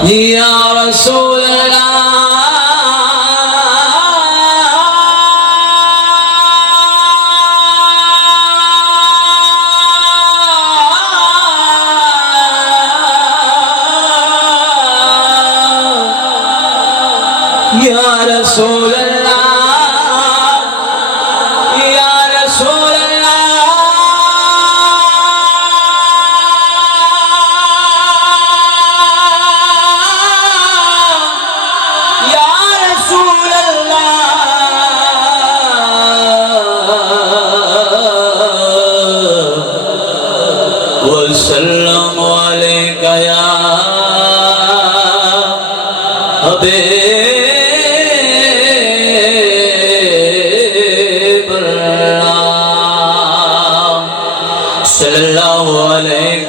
یا رسول اللہ یا رسول اللہ یا رسول اللہ یا رسول اللہ وسلم علیک یا حبیب صلی اللہ علیہ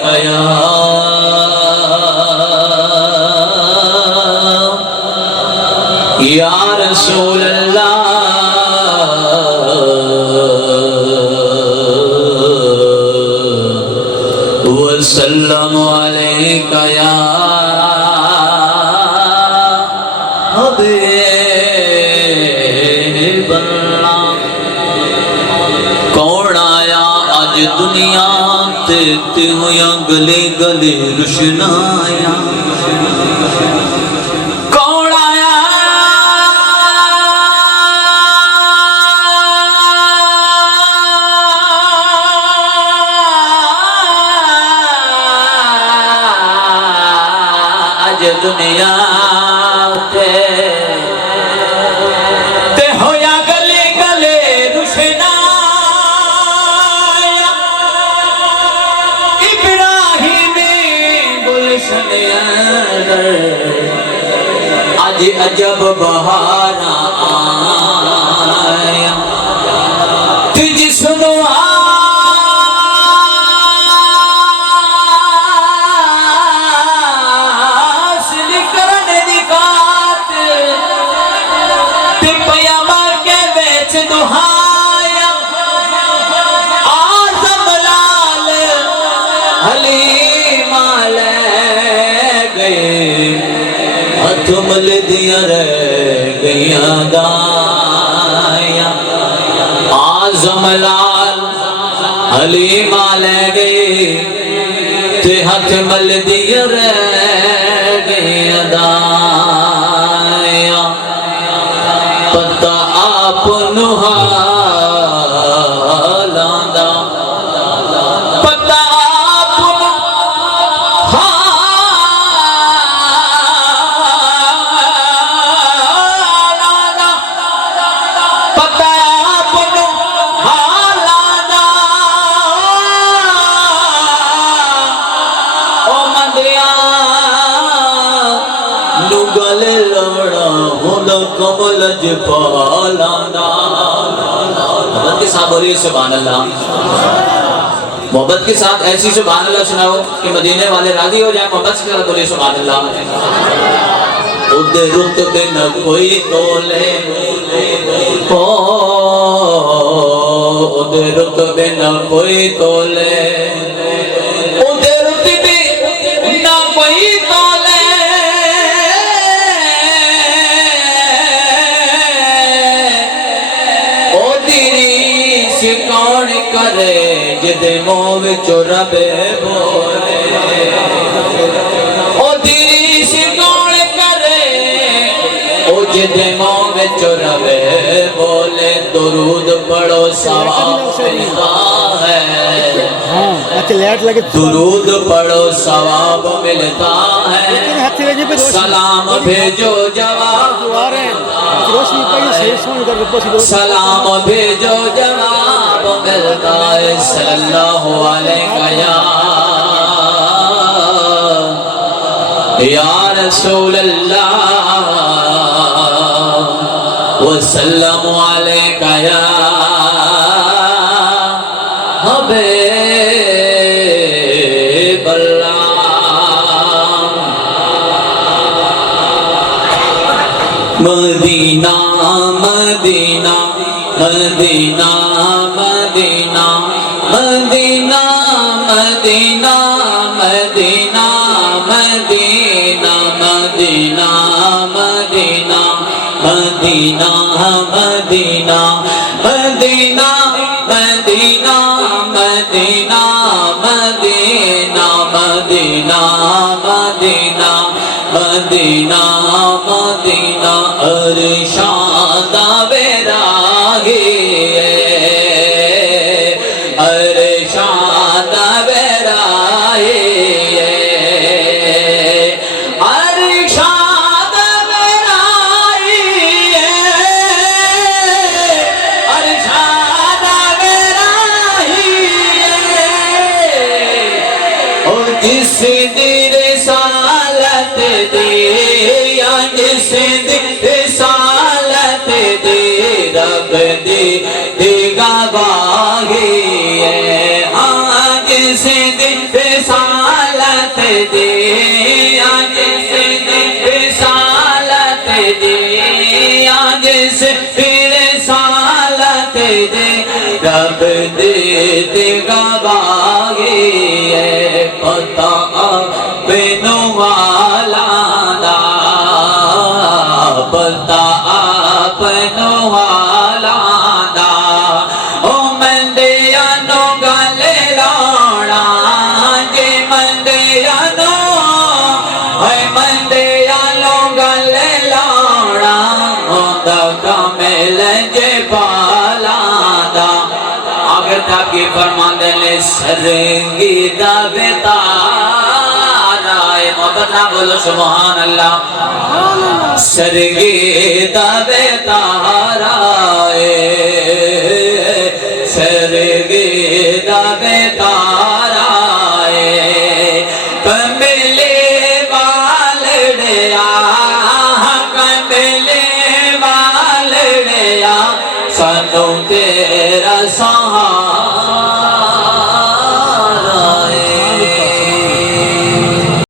یا رسول اللہ وسلم علیک یا حبیب اللہ کون آیا آج دنیا تے ہویا گلے گلے روشنایا کون آیا آج دنیا تے ہویا گلے گلے روشنایا ابراہیمی گلشن اندر آج عجب بہارا آیا تجھ سنو حاصل کرنے دی خاطر تے پیامبر کے بیچ دہایا آزم لال حلیم لے گئے ہاتھ مل دیا رہ گئیاں دایا آزم لال حلیم لے گئے تے ہاتھ مل دیا رہ گئیاں دایا پتہ آپ حالاں دا پتہ آپ حالاں دا پتہ آپ حالاں دا او مندیاں نو گلے لوڑا ہونا کمل جپالانا محبت کے ساتھ بولیے سبحان اللہ محبت کے ساتھ ایسی سبحان اللہ سناؤ کہ مدینے والے راضی ہو جائیں محبت کے ساتھ بولیے سبحان اللہ ادھے رتبے نہ کوئی تولے ادھے رتبے نہ کوئی تولے ادھے رتبے نہ کوئی تولے کون کرے جدے منہ وچوں رب بولے او دیریش کون کرے او جدے منہ وچوں رب بولے درود پڑھو ثواب ملتا ہے درود پڑھو ثواب ملتا ہے سلام بھیجو جواب سلام بھیجو جواب ملتا ہے صلی اللہ علیہ یا رسول اللہ وسلم علیہ یا حبیب اللہ مدینہ مدینہ مدینہ مدینہ مدینہ مدینہ مدینہ مدینہ مدینہ مدینہ مدینہ مدینہ مدینہ مدینہ مدینہ مدینہ ارشاد بیراہی ارشاد بیراہی ارشاد بیراہی ارشاد بیراہی او جس دیر رسالت دے یا جس دیر رسالت دے رب دے گواہی ہاں جس دیر رسالت دے یا جس دیر رسالت دے یا جس دیر رسالت دے رب دے گواہی پتہ بینو والا دا پتہ بینو والا دا او مندیا نو گلے لانا جی مندیا نو اے مندیا نو گلے لانا ہوندا کامل جے بالا دا آگے تاکہ فرماندے نے سرنگی دا بیتارا اے محبت نہ بولو سبحان اللہ سرنگی دا بیتارا اے سرنگی دا بیتارا اے کملے والڑیا کملے والڑیا سانو تیرا سہارا